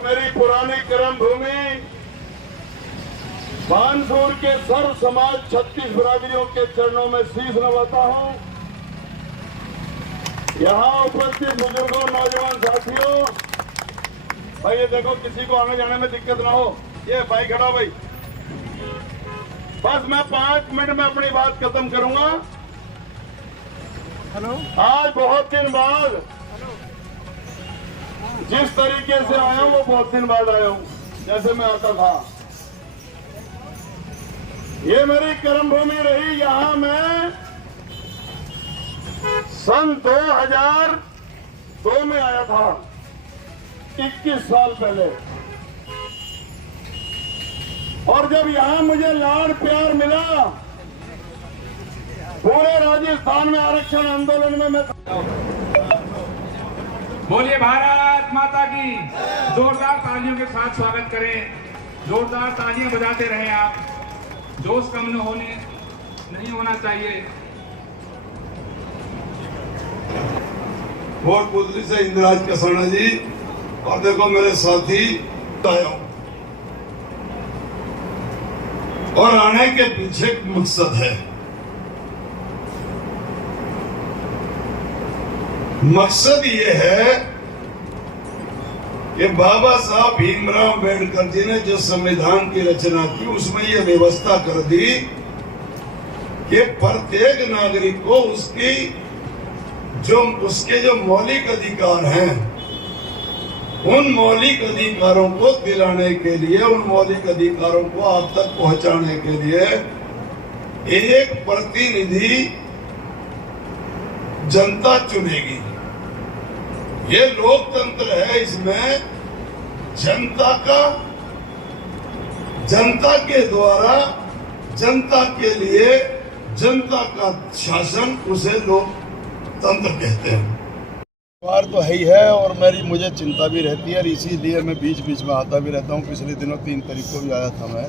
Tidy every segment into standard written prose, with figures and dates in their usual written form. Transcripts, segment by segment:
मेरी पुरानी कर्म भूमि बानसूर के सर्व समाज 36 बिरादरियों के चरणों में शीश नवाता हूं। यहाँ उपस्थित बुजुर्गों, नौजवान साथियों, भाई ये देखो किसी को आने जाने में दिक्कत ना हो। ये भाई खड़ा भाई, बस मैं 5 मिनट में अपनी बात खत्म करूंगा। हेलो, आज बहुत दिन बाद जिस तरीके से आया हूं वो बहुत दिन बाद आया हूं जैसे मैं आता था। ये मेरी कर्म भूमि रही। यहां मैं सन 2002 में आया था, 21 साल पहले। और जब यहां मुझे लाड़ प्यार मिला, पूरे राजस्थान में आरक्षण आंदोलन में मैं बोलिए भारत माता की। जोरदार तालियों के साथ स्वागत करें। जोरदार तालियां बजाते रहे आप। जोश कम नहीं होना चाहिए। कोटपुतली से इंद्राज कसना जी, और देखो मेरे साथी आया हूं। और आने के पीछे एक मकसद है। मकसद ये है कि बाबा साहब भीमराव अम्बेडकर जी ने जो संविधान की रचना की, उसमें ये व्यवस्था कर दी कि प्रत्येक नागरिक को उसके जो मौलिक अधिकार हैं, उन मौलिक अधिकारों को दिलाने के लिए, उन मौलिक अधिकारों को आप तक पहुंचाने के लिए एक प्रतिनिधि जनता चुनेगी। ये लोकतंत्र है। इसमें जनता के द्वारा, जनता के लिए, जनता का शासन, उसे लोकतंत्र कहते हैं। बार तो है ही है, और मुझे चिंता भी रहती है, और इसीलिए मैं बीच बीच में आता भी रहता हूँ। पिछले दिनों 3 तारीख को भी आया था मैं।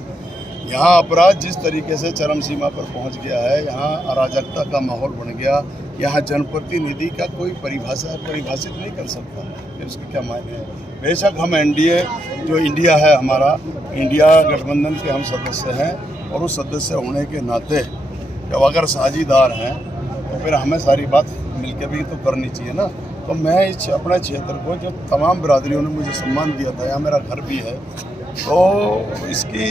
यहाँ अपराध जिस तरीके से चरम सीमा पर पहुँच गया है, यहाँ अराजकता का माहौल बन गया। यहाँ जनप्रतिनिधि का कोई परिभाषित नहीं कर सकता कि उसके क्या मायने हैं। बेशक हम एनडीए, जो इंडिया है हमारा, इंडिया गठबंधन के हम सदस्य हैं, और उस सदस्य होने के नाते जब अगर साझीदार हैं तो फिर हमें सारी बात मिलकर भी तो करनी चाहिए ना। तो मैं इस अपने क्षेत्र को, जो तमाम बिरादरियों ने मुझे सम्मान दिया था, यहाँ मेरा घर भी है, तो इसकी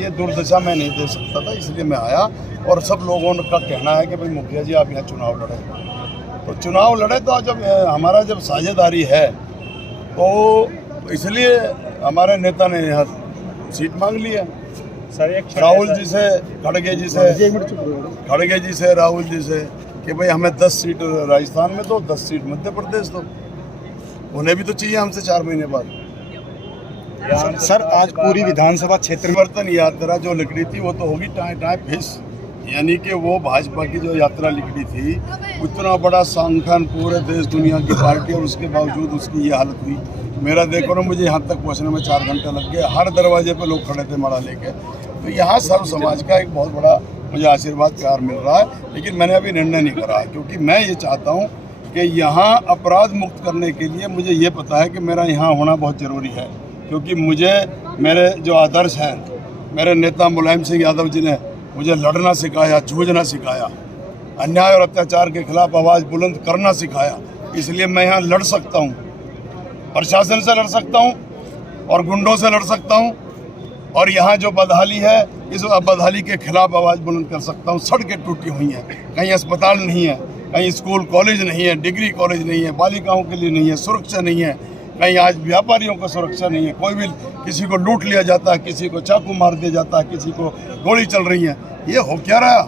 ये दुर्दशा मैं नहीं दे सकता था, इसलिए मैं आया। और सब लोगों का कहना है कि भाई मुखिया जी आप यहाँ चुनाव लड़े, तो चुनाव लड़े। तो जब साझेदारी है तो इसलिए हमारे नेता ने यहाँ सीट मांग ली है। राहुल जी से, खड़गे जी से, राहुल जी से, कि भाई हमें 10 सीट राजस्थान में दो, 10 सीट मध्य प्रदेश दो। उन्हें भी तो चाहिए हमसे 4 महीने बाद। सर आज पूरी विधानसभा क्षेत्र में परिवर्तन यात्रा जो निकली थी वो तो होगी टाइम फिस, यानी कि वो भाजपा की जो यात्रा निकली थी, उतना बड़ा संगठन, पूरे देश दुनिया की पार्टी, और उसके बावजूद उसकी ये हालत हुई। मेरा देखो ना, मुझे यहाँ तक पहुँचने में 4 घंटे लग गए। हर दरवाजे पे लोग खड़े थे माला लेके। तो यहाँ सर्व समाज का एक बहुत बड़ा मुझे आशीर्वाद प्यार मिल रहा है। लेकिन मैंने अभी निर्णय नहीं करा है, क्योंकि मैं ये चाहता हूँ कि यहाँ अपराध मुक्त करने के लिए मुझे ये पता है कि मेरा यहाँ होना बहुत ज़रूरी है। क्योंकि मेरे जो आदर्श हैं, मेरे नेता मुलायम सिंह यादव जी ने मुझे लड़ना सिखाया, जूझना सिखाया, अन्याय और अत्याचार के खिलाफ आवाज़ बुलंद करना सिखाया। इसलिए मैं यहाँ लड़ सकता हूँ, प्रशासन से लड़ सकता हूँ, और गुंडों से लड़ सकता हूँ, और यहाँ जो बदहाली है, इस बदहाली के खिलाफ आवाज़ बुलंद कर सकता हूँ। सड़कें टूटी हुई हैं, कहीं अस्पताल नहीं है, कहीं स्कूल कॉलेज नहीं है, डिग्री कॉलेज नहीं है, बालिकाओं के लिए नहीं है, सुरक्षा नहीं है, कहीं आज व्यापारियों को सुरक्षा नहीं है। कोई भी किसी को लूट लिया जाता है, किसी को चाकू मार दिया जाता है, किसी को गोली चल रही है। ये हो क्या रहा?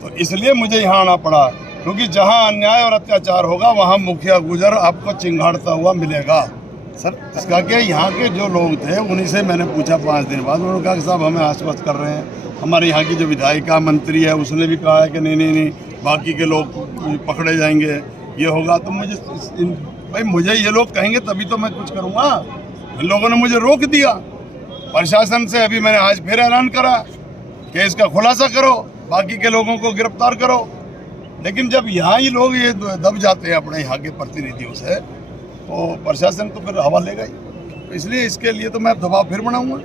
तो इसलिए मुझे यहाँ आना पड़ा, क्योंकि जहाँ अन्याय और अत्याचार होगा वहाँ मुखिया गुजर आपको चिंगाड़ता हुआ मिलेगा। सर इसका क्या, यहाँ के जो लोग थे उन्हीं से मैंने पूछा 5 दिन बाद, उन्होंने कहा कि साहब हमें आश्वस्त कर रहे हैं। हमारे यहाँ की जो विधायिका मंत्री है उसने भी कहा है कि नहीं बाकी के लोग पकड़े जाएंगे, ये होगा। तो मुझे ये लोग कहेंगे तभी तो मैं कुछ करूँगा। इन लोगों ने मुझे रोक दिया प्रशासन से। अभी मैंने आज फिर ऐलान करा कि इसका खुलासा करो, बाकी के लोगों को गिरफ्तार करो। लेकिन जब यहाँ ही लोग ये दब जाते हैं अपने यहाँ के प्रतिनिधियों से, तो प्रशासन तो फिर हवा लेगा ही। इसलिए इसके लिए तो मैं दबाव फिर बनाऊंगा।